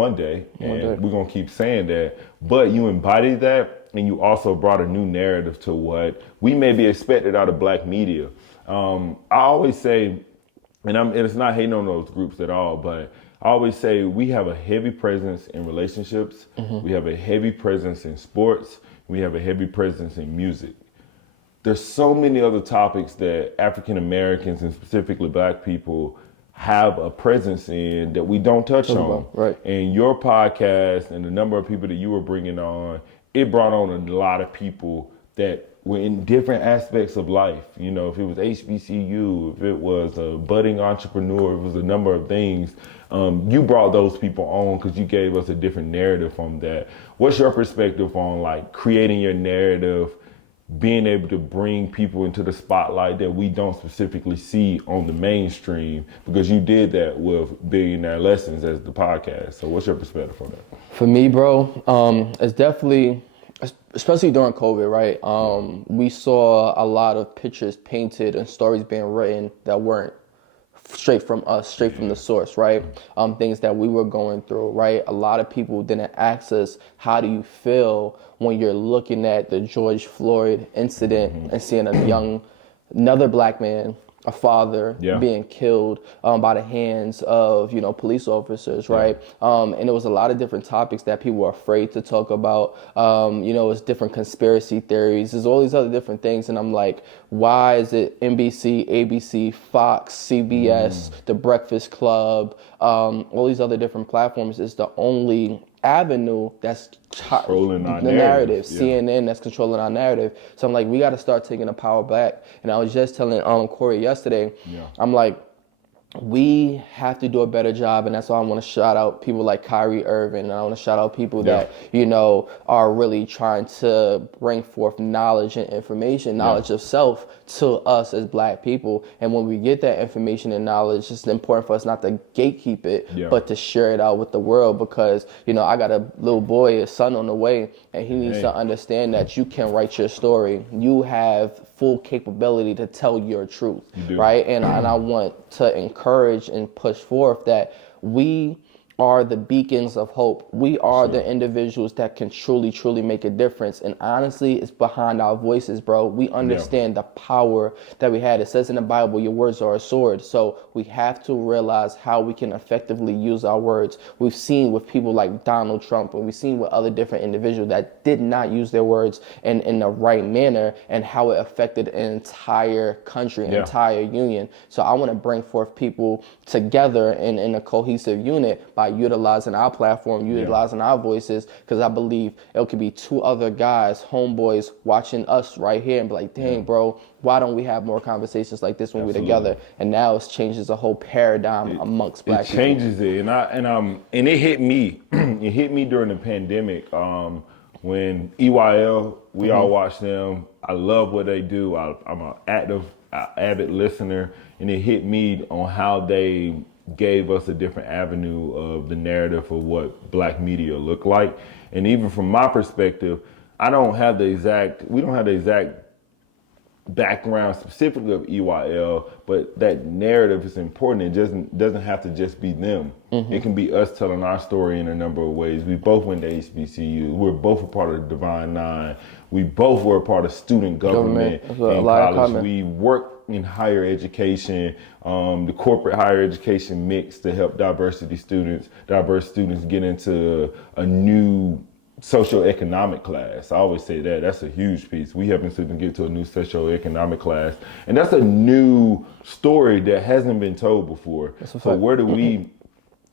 one day, and we're gonna keep saying that. But you embodied that, and you also brought a new narrative to what we may be expected out of Black media. I always say, and it's not hating on those groups at all, but I always say we have a heavy presence in relationships, we have a heavy presence in sports, we have a heavy presence in music. There's so many other topics that African Americans and specifically Black people have a presence in that we don't touch on. Right. And your podcast and the number of people that you were bringing on, it brought on a lot of people that were in different aspects of life. You know, if it was HBCU, if it was a budding entrepreneur, if it was a number of things, you brought those people on because you gave us a different narrative from that. What's your perspective on like creating your narrative, being able to bring people into the spotlight that we don't specifically see on the mainstream, because you did that with Billionaire Lessons as the podcast. So what's your perspective on that? For me, bro, it's definitely, especially during COVID, right? We saw a lot of pictures painted and stories being written that weren't straight from us, straight from the source, right? Things that we were going through, right? A lot of people didn't ask us, how do you feel when you're looking at the George Floyd incident and seeing another Black man, a father, being killed by the hands of, police officers, right? And there was a lot of different topics that people were afraid to talk about. It's different conspiracy theories. There's all these other different things. And I'm like, why is it NBC, ABC, Fox, CBS, The Breakfast Club, all these other different platforms is the only avenue that's controlling our narrative. CNN that's controlling our narrative. So I'm like, we got to start taking the power back. And I was just telling Corey yesterday, I'm like, we have to do a better job, and that's why I want to shout out people like Kyrie Irving, and I want to shout out people that, are really trying to bring forth knowledge and information, knowledge of self to us as Black people. And when we get that information and knowledge, it's important for us not to gatekeep it, but to share it out with the world, because, I got a little boy, a son on the way, and he needs to understand that you can write your story. You have full capability to tell your truth, right? And I want to encourage and push forth that we are the beacons of hope. We are the individuals that can truly, truly make a difference. And honestly, it's behind our voices, bro. We understand the power that we had. It says in the Bible, your words are a sword. So we have to realize how we can effectively use our words. We've seen with people like Donald Trump, and we've seen with other different individuals that did not use their words in the right manner, and how it affected an entire country, an entire union. So I want to bring forth people together in a cohesive unit by utilizing our platform, utilizing our voices, because I believe it could be two other guys, homeboys, watching us right here and be like, dang, bro, why don't we have more conversations like this when we're together? And now it changes the whole paradigm amongst Black people. It changes it, and it hit me. It hit me during the pandemic when EYL. We all watch them. I love what they do. I'm an avid listener, and it hit me on how they gave us a different avenue of the narrative of what Black media look like. And even from my perspective, we don't have the exact background specifically of EYL, but that narrative is important. It doesn't have to just be them. It can be us telling our story in a number of ways. We both went to HBCU. We're both a part of the Divine Nine. We both were a part of student government in college. We worked in higher education, the corporate higher education mix to help diverse students get into a new socioeconomic class. I always say that's a huge piece. We helping students get to a new socioeconomic class, and that's a new story that hasn't been told before. So where do we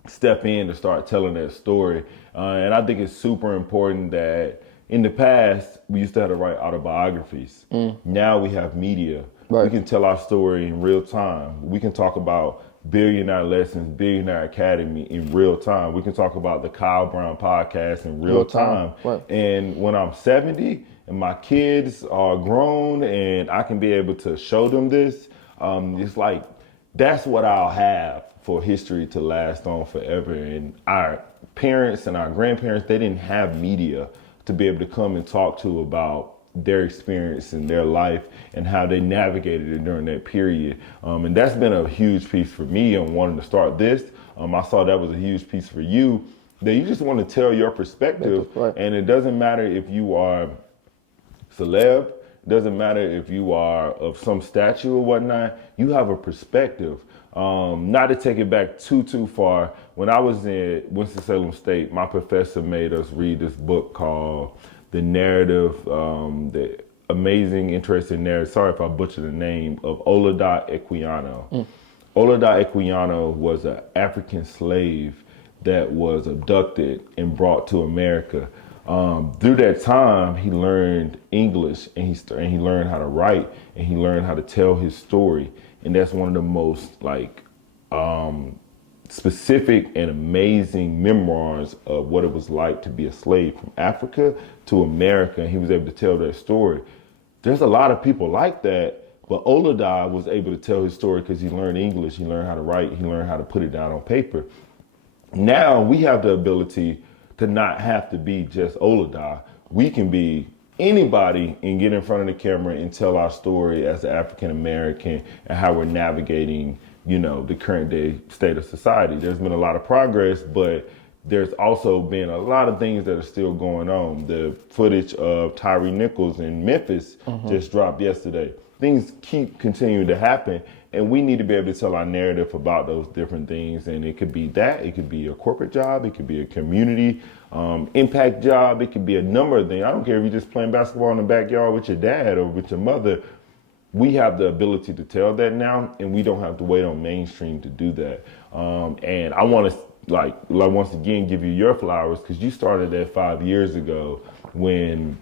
step in to start telling that story? And I think it's super important that in the past, we used to have to write autobiographies. Now we have media. We can tell our story in real time. We can talk about Billionaire Lessons, Billionaire Academy in real time. We can talk about the Kyle Brown podcast in real time. And when I'm 70 and my kids are grown and I can be able to show them this, it's like, that's what I'll have for history to last on forever. And our parents and our grandparents, they didn't have media to be able to come and talk to about their experience in their life and how they navigated it during that period. And that's been a huge piece for me on wanting to start this. I saw that was a huge piece for you. that you just want to tell your perspective. Right. And it doesn't matter if you are celeb, doesn't matter if you are of some stature or whatnot, you have a perspective. Not to take it back too far, when I was in Winston-Salem State, my professor made us read this book called The Narrative, the Amazing, Interesting Narrative, sorry if I butchered the name, of Olaudah Equiano. Olaudah Equiano was an African slave that was abducted and brought to America. Through that time, he learned English and he learned how to write and he learned how to tell his story. And that's one of the most specific and amazing memoirs of what it was like to be a slave from Africa to America. And he was able to tell that story. There's a lot of people like that, but Olaudah was able to tell his story because he learned English, he learned how to write, he learned how to put it down on paper. Now we have the ability to not have to be just Olaudah. We can be anybody and get in front of the camera and tell our story as an African American and how we're navigating, the current day state of society. There's been a lot of progress, but there's also been a lot of things that are still going on. The footage of Tyree Nichols in Memphis just dropped yesterday. Things keep continuing to happen, and we need to be able to tell our narrative about those different things. And it could be that, it could be a corporate job, it could be a community impact job, it could be a number of things. I don't care if you're just playing basketball in the backyard with your dad or with your mother. We have the ability to tell that now, and we don't have to wait on mainstream to do that. And I want to once again give you your flowers, because you started that 5 years ago when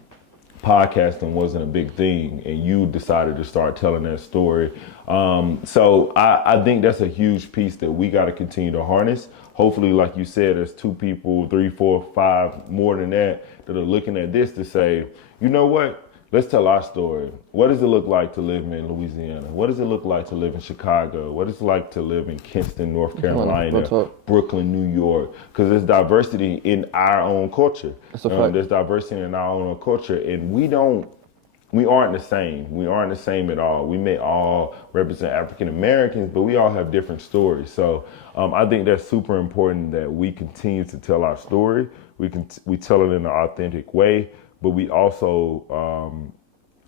podcasting wasn't a big thing and you decided to start telling that story. So I think that's a huge piece that we got to continue to harness. Hopefully, like you said, there's 2 people, 3, 4, 5, more than that are looking at this to say, you know what? Let's tell our story. What does it look like to live in Louisiana? What does it look like to live in Chicago? What is it like to live in Kinston, North Carolina, Brooklyn, New York? Because there's diversity in our own culture. There's diversity in our own culture, and we aren't the same. We aren't the same at all. We may all represent African Americans, but we all have different stories. So I think that's super important that we continue to tell our story. We tell it in an authentic way, but we also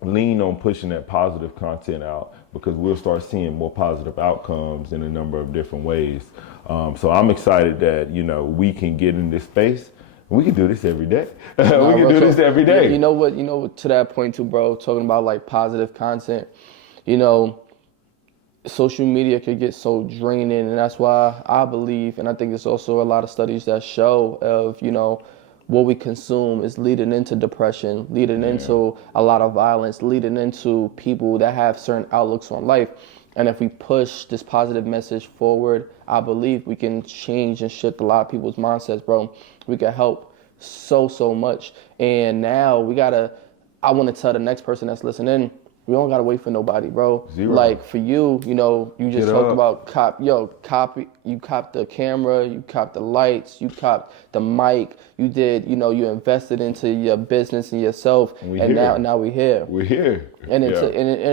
lean on pushing that positive content out, because we'll start seeing more positive outcomes in a number of different ways. So I'm excited that, we can get in this space. We can do this every day. We can do this every day. You know what, to that point too, bro, talking about like positive content, social media could get so draining, and that's why I believe, and I think there's also a lot of studies that show of, what we consume is leading into depression, leading into a lot of violence, leading into people that have certain outlooks on life. And if we push this positive message forward, I believe we can change and shift a lot of people's mindsets, bro. We can help so much. And now I want to tell the next person that's listening, we don't got to wait for nobody, bro. Zero. Like for you, you just talked about you copped the camera, you copped the lights, you copped the mic, you did, you invested into your business and yourself, and now we're here. We're here. And it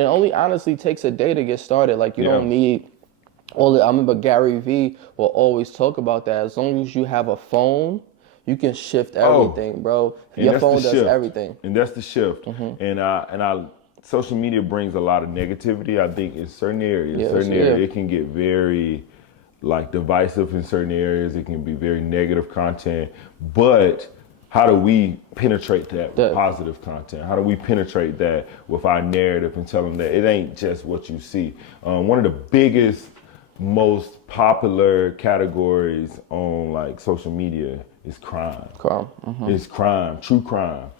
only honestly takes a day to get started. Like you don't need I remember Gary Vee will always talk about that. As long as you have a phone, you can shift everything, bro. Your phone does everything. And that's the shift. And social media brings a lot of negativity, I think, in certain areas. It can get very divisive in certain areas. It can be very negative content. But how do we penetrate that with positive content? How do we penetrate that with our narrative and tell them that it ain't just what you see? One of the biggest, most popular categories on social media is crime. It's crime, true crime.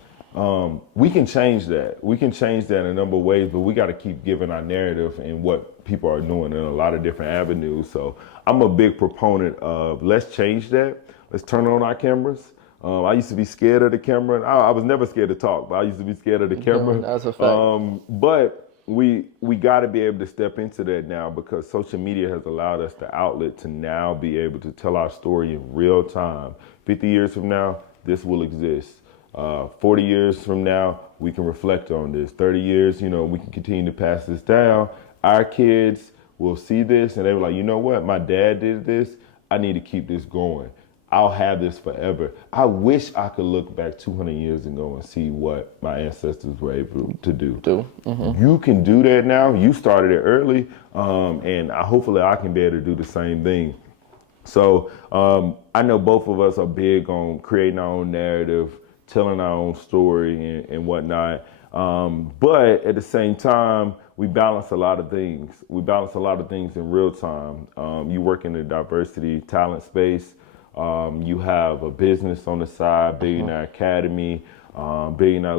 We can change that. We can change that in a number of ways, but we got to keep giving our narrative and what people are doing in a lot of different avenues. So I'm a big proponent of let's change that. Let's turn on our cameras. I used to be scared of the camera. I was never scared to talk, but I used to be scared of the camera. That's a fact. But we got to be able to step into that now, because social media has allowed us the outlet to now be able to tell our story in real time. 50 years from now, this will exist. 40 years from now, we can reflect on this. 30 years, we can continue to pass this down. Our kids will see this and they were like, you know what? My dad did this. I need to keep this going. I'll have this forever. I wish I could look back 200 years ago and see what my ancestors were able to do. You can do that now. You started it early, and hopefully I can be able to do the same thing. So I know both of us are big on creating our own narrative, telling our own story and whatnot. But at the same time, we balance a lot of things. We balance a lot of things in real time. You work in the diversity talent space. You have a business on the side, Billionaire Academy, Billionaire